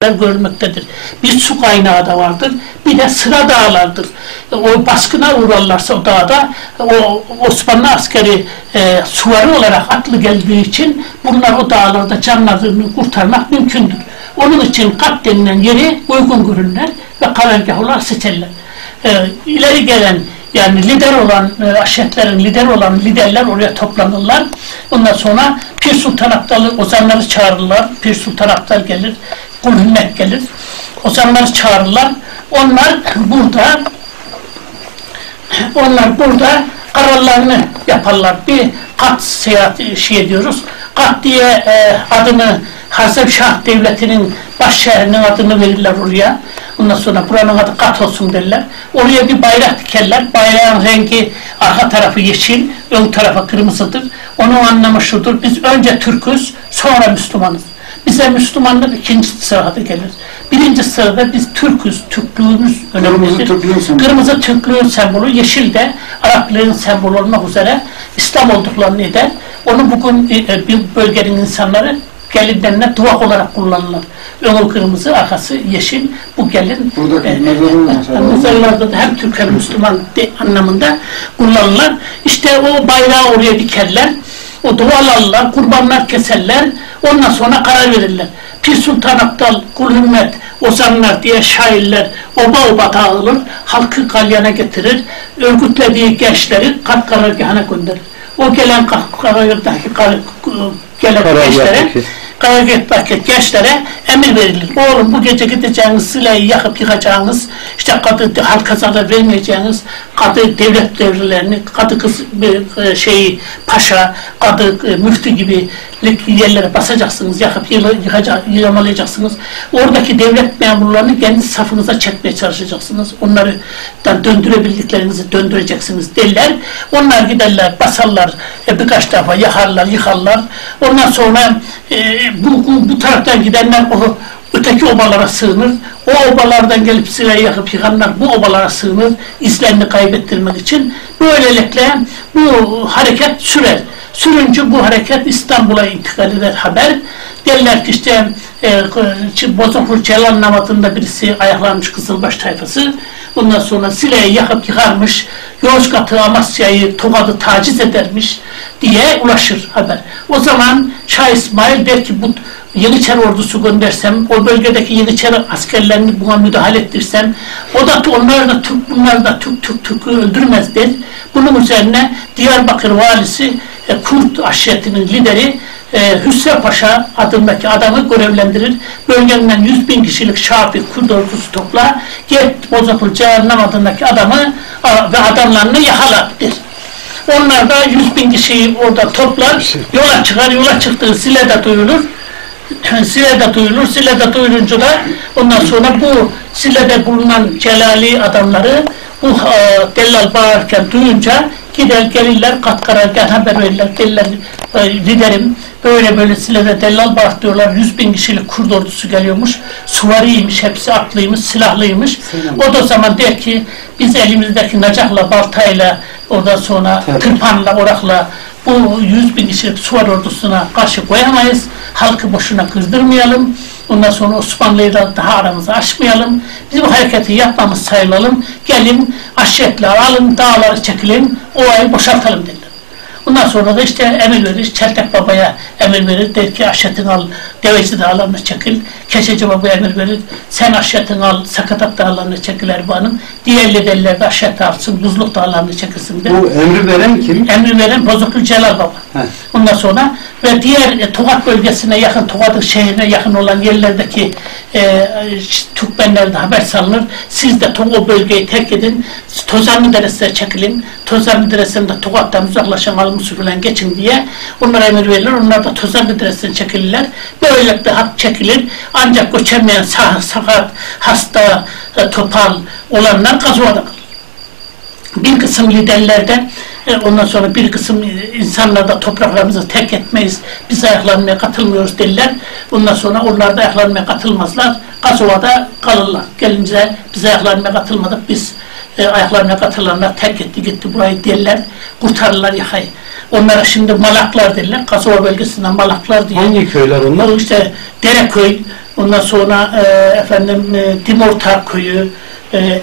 görülmektedir. Bir su kaynağı da vardır, bir de sıra dağlardır. O baskına uğrarlarsa o dağda, o Osmanlı askeri suvarı olarak atlı geldiği için bunlar o dağlarda canlarını kurtarmak mümkündür. Onun için kat denilen yeri uygun görürler ve karargah olarak seçerler. İleri gelen yani lider olan aşiretlerin lider olan liderler oraya toplanırlar. Ondan sonra Pir Sultan Abdal'ı ozanları çağırırlar. Pir Sultan Abdal gelir, Kul Himmet gelir. Ozanları çağırırlar. Onlar burada kararlarını yaparlar. Bir kat seyahati diyoruz. Kat diye adını Harzemşah Devleti'nin baş şehrinin adını verirler oraya. Ondan sonra buranın adı Kat olsun derler. Oraya bir bayrak dikerler. Bayrağın rengi arka tarafı yeşil, ön tarafı kırmızıdır. Onun anlamı şudur. Biz önce Türk'üz, sonra Müslümanız. Bize Müslümanlık ikinci sırada gelir. Birinci sırada biz Türk'üz, Türklüğümüz önemlidir. Kırmızı Türklüğün sembolü, yeşil de Araplığın sembolü olmak üzere İslam olduklarını eder. Onu bugün bir bölgenin insanları gelinlerine duvak olarak kullanırlar. Önü kırmızı, arkası yeşil. Bu gelin mezarlarda da hem Türk hem Müslüman anlamında kullanırlar. İşte o bayrağı oraya dikerler. O dualarlar, kurbanlar keserler. Ondan sonra karar verirler. Pir Sultan Abdal, Kul Himmet, ozanlar diye şairler oba dağılır. Halkı galyana getirir. Örgütlediği gençleri kat karargahına gönderir. O gelen karargahtaki gençlere emir verilir. Oğlum bu gece gideceğiniz, silahı yakıp yıkacağınız, işte kadı halka zarar vermeyeceğiniz, kadı devlet devrilerini, kadı kız paşa, kadı müftü gibi yerlere basacaksınız, yakıp yığmalayacaksınız. Oradaki devlet memurlarını kendi safınıza çekmeye çalışacaksınız. Onları da döndürebildiklerinizi döndüreceksiniz derler. Onlar giderler, basarlar, birkaç defa yakarlar, yıkarlar. Ondan sonra bu taraftan gidenler o öteki obalara sığınır. O obalardan gelip silahı yakıp yıkanlar bu obalara sığınır. İzlerini kaybettirmek için. Böylelikle bu hareket sürer. Sürünce bu hareket İstanbul'a intikal eder haber. Derler ki işte Bozoklu Celal namazında birisi ayaklanmış Kızılbaş tayfası. Ondan sonra silahı yakıp yıkarmış. Yozgat'ı, Amasya'yı, Tokat'ı taciz edermiş diye ulaşır haber. O zaman Şah İsmail der ki bu Yeniçeri ordusu göndersem, o bölgedeki Yeniçeri askerlerini buna müdahale ettirsem, o da onlar da Türk, bunlar da Türk'ü öldürmez der. Bunun üzerine Diyarbakır valisi Kurt aşiretinin lideri Hüsrev Paşa adındaki adamı görevlendirir. Bölgenden 100.000 kişilik Şafi Kurd ordusu topla, git Bozoklu Cehennem adındaki adamı ve adamlarını yakalar der. Onlar da 100.000 kişiyi orada toplar, yola çıkar, yola çıktığı Sile'de duyulur. Sile'de duyulunca da ondan sonra bu Sile'de bulunan Celali adamları bu dellal bağırırken duyunca gelirler kat karargah haber verirler. Derler liderim böyle Sile'de dellal bağır diyorlar. 100.000 kişilik Kurd ordusu geliyormuş. Suvariymiş, hepsi atlıymış, silahlıymış. O da zaman der ki biz elimizdeki nacakla, baltayla, ondan sonra tırpanla, orakla bu 100.000 kişilik suvar ordusuna karşı koyamayız. Halkı boşuna kızdırmayalım. Ondan sonra Osmanlı'yı da daha aramızı açmayalım. Biz bu hareketi yapmamız sayılalım. Gelin aşiretler alın, dağları çekilin, ovayı boşaltalım dediler. Ondan sonra da işte emir verir, Çeltek Baba'ya emir verir, der ki aşiretini al, Deveci dağlarına çekil, Keçeci Baba'ya emir verir, sen aşiretini al, Sakatat dağlarına çekil Erbaa'nın, diğer liderler de aşiret alsın, Buzluk dağlarına çekilsin der. Bu emri veren kim? Emri veren Bozoklu Celal Baba. Ondan sonra ve diğer Tokat bölgesine yakın, Tokat'ın şehrine yakın olan yerlerdeki Türkmenlerde haber salınır. Siz de o bölgeyi terk edin, Tozanlı Deresi'ne çekilin, Tozanlı Deresi'nde Tokat'tan uzaklaşan alımsı falan geçin diye onlara emir verilir. Onlar da Tozanlı Deresi'ne çekilirler. Böylelikle hak çekilir. Ancak göçemeyen sakat, hasta, topal olanlar Gazova'da kalır. Bir kısım liderlerde ondan sonra bir kısım insanlar da topraklarımızı terk etmeyiz, biz ayaklanmaya katılmıyoruz derler. Ondan sonra onlar da ayaklanmaya katılmazlar. Gazova'da kalırlar. Gelince biz ayaklanmaya katılmadık, biz ayaklanmaya katılanlar terk etti gitti burayı derler. Kurtarırlar yakayı. Onlara şimdi Malaklar derler. Kasaba bölgesinden Malaklar diye. Hangi köyler onlar? İşte Dereköy, ondan sonra Dimorta köyü,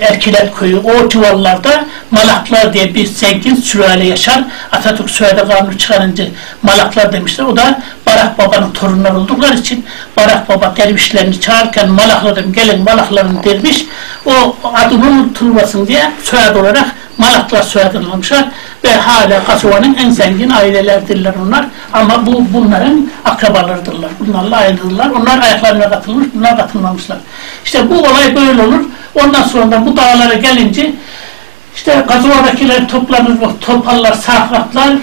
Erkilet köyü, o civarlarda Malaklar diye bir zengin sülale yaşar. Atatürk sülale kanunu çıkarınca Malaklar demişler. O da Barak Baba'nın torunları oldukları için Barak Baba dervişlerini çağırırken Malaklar dedim, gelin Malakların derviş, o adını unutulmasın diye soyad olarak Malaklar soyadını almışlar ve hala kasabanın en zengin ailelerdirler onlar. Ama bunların akrabalarıdırlar. Bunlarla ayrılırlar. Onlar ayaklarına katılmış, bunlar katılmamışlar. İşte bu olay böyle olur. Ondan sonra da bu dağlara gelince işte kasabadakiler toplanır, topallar, sarkatlar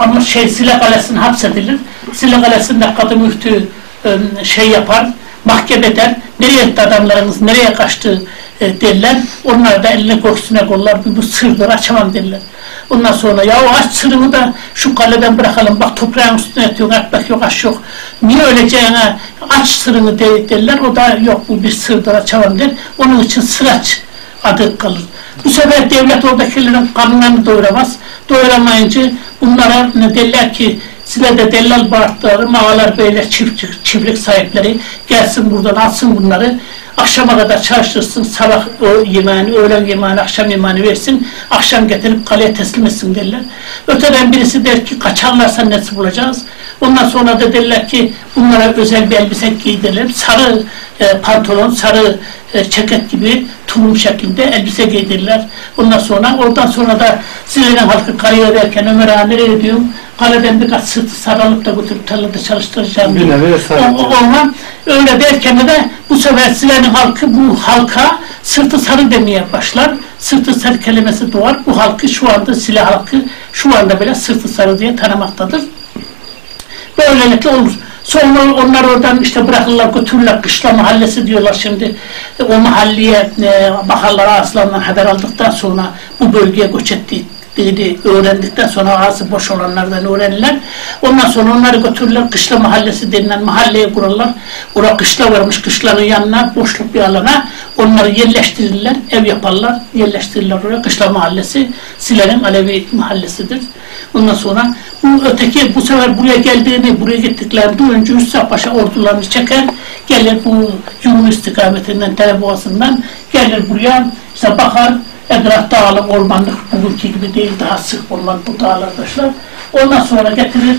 ama Sile Kalesi'ne hapsedilir. Sile Kalesi'nde kadı müftü yapar, mahkeme eder. Nereye gitti adamlarınız, nereye kaçtı derler. Onlar da eline göğsüne kollar, bu sırdır, açamam derler. Ondan sonra ya aç sırrını da şu kaleden bırakalım, bak toprağın üstüne yatıyorsun, ekmek yok, aş yok, niye öleceğine aç sırrını derler. O da yok, bu bir sırdır, açamam der. Onun için sıraç adı kalır. Bu sefer devlet oradakilerin karnlarını doyuramaz. Doyuramayınca bunlara ne derler ki, size de dellal bağırtları, mağalar beyler, çiftlik sahipleri gelsin buradan alsın bunları. Akşama kadar çalıştırsın, sabah yemeğini, öğlen yemeğini, akşam yemeğini versin, akşam getirip kaleye teslim etsin derler. Öteden birisi der ki, kaçarlarsa nasıl bulacağız? Ondan sonra da derler ki, bunlara özel bir elbise giydirelim, sarı pantolon, sarı ceket gibi tulum şeklinde elbise giydirirler. Ondan sonra da Sile'nin halkı kaleye ederken Ömer Ağa nereye diyorum? Kaleden birkaç sırtı sarılıp da götürüp tarlada çalıştıracağım diyor. Öyle derken de bu sefer Sile'nin halkı bu halka sırtı sarı demeye başlar. Sırtı sarı kelimesi doğar. Bu halkı şu anda Sile halkı şu anda böyle sırtı sarı diye tanımaktadır. Böylelikle olur. Sonra onlar oradan işte bırakırlar, götürürler, Kışla Mahallesi diyorlar şimdi. O mahalleye bakarlar, ağızlarından haber aldıktan sonra bu bölgeye göç ettiğini öğrendikten sonra ağzı boş olanlardan öğrenirler. Ondan sonra onları götürürler, Kışla Mahallesi denilen mahalleye kurarlar. Orada kışla varmış, kışlanın yanına, boşluk bir alana onları yerleştirirler, ev yaparlar, yerleştirirler oraya. Kışla Mahallesi, Sile'nin Alevi mahallesidir. Ondan sonra bu sefer buraya geldiğini, buraya gittiklerini duyunca Üstad Paşa ordularını çeker, gelir bu Cumhur istikametinden, Teleboğazı'ndan gelir buraya, işte bakar, etraf dağlık, ormanlık, bugünkü gibi değil, daha sık orman bu dağlardaşlar. Ondan sonra getirir,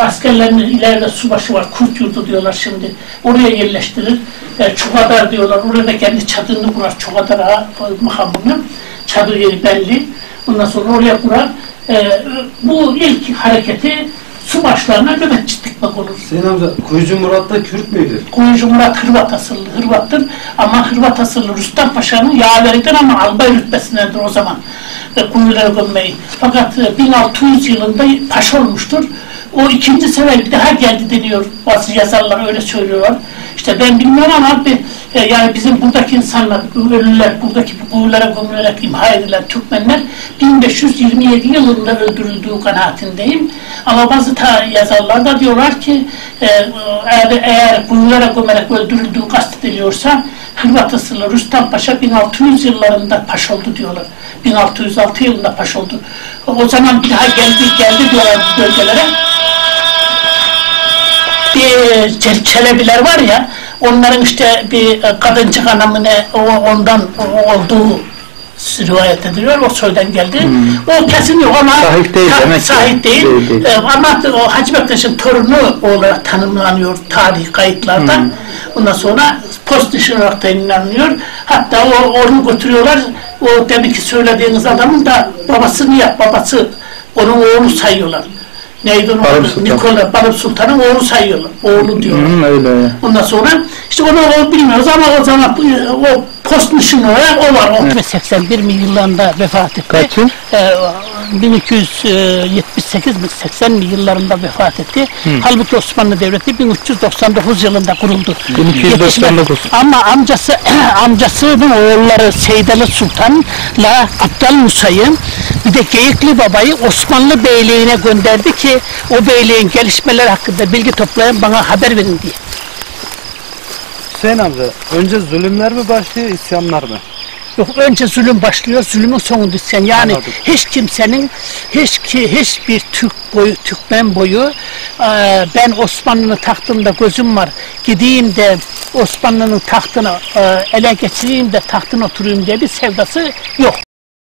askerlerin ileride subaşı var, Kurt Yurdu diyorlar şimdi, oraya yerleştirir, Çukadar diyorlar, orada da kendi çadırını kurar, Çukadar makamının, çadır yeri belli, ondan sonra oraya kurar. Bu ilk hareketi subaşlarına nöbetçi dikmek olur. Sayın amca, Kuyucu Murat da Kürt müydü? Kuyucu Murat Hırvat asıllı, Hırvat'tır. Ama Hırvat asıllı Rüstem Paşa'nın yaveridir ama albay rütbesindedir o zaman. Kuyulara gömmeyi. Fakat 1600 yılında paşa olmuştur. O ikinci sefer bir daha geldi deniyor. Bazı yazarlar öyle söylüyorlar. İşte ben bilmiyorum ama yani bizim buradaki insanlar, ölüler, buradaki kuyulara gömülerek imha edilen Türkmenler 1527 yılında öldürüldüğü kanaatindeyim. Ama bazı yazarlar da diyorlar ki eğer kuyulara gömerek öldürüldüğü kastediliyorsa Hırvat asıllı Rüstem Paşa 1600 yıllarında paşa oldu diyorlar. 1606 yılında paşa oldu. O zaman bir daha geldi diyorlar bu bölgelere. Bir Çelebiler var ya, onların işte bir kadıncık hanımı ne, ondan olduğu rivayet ediliyor, o soydan geldi. O kesin yok ama sahih değil, sahih değil. Ama o Hacı Bektaş'ın torunu olarak tanımlanıyor tarihi kayıtlarda. Ondan sonra post olarak da inanılıyor. Hatta onu götürüyorlar, o demek ki söylediğiniz adamın da babası onun oğlu sayıyorlar. Neydi onu? Nikola Barım Sultan'ın oğlu sayıyorlar. Oğlu diyorlar. Öyle. Ondan sonra işte onu bilmiyoruz ama o zaman o post mission olarak o var. 81 yıllarında vefat etti. Kaç yıl? 1278 mi 80 yıllarında vefat etti. Halbuki Osmanlı Devleti 1399 yılında kuruldu. 1299. Ama amcasının oğulları Seyyid Ali Sultan'la Abdal Musa'yı bir de Geyikli Baba'yı Osmanlı Beyliği'ne gönderdi ki o beyliğin gelişmeleri hakkında bilgi toplayın, bana haber verin diye. Hüseyin amca, önce zulümler mi başlıyor, isyanlar mı? Yok, önce zulüm başlıyor, zulümün sonunda sen. Yani Anladım. hiç kimsenin, hiçbir Türkmen boyu ben Osmanlı'nın tahtında gözüm var, gideyim de Osmanlı'nın tahtını ele geçireyim de tahtına oturayım diye bir sevdası yok.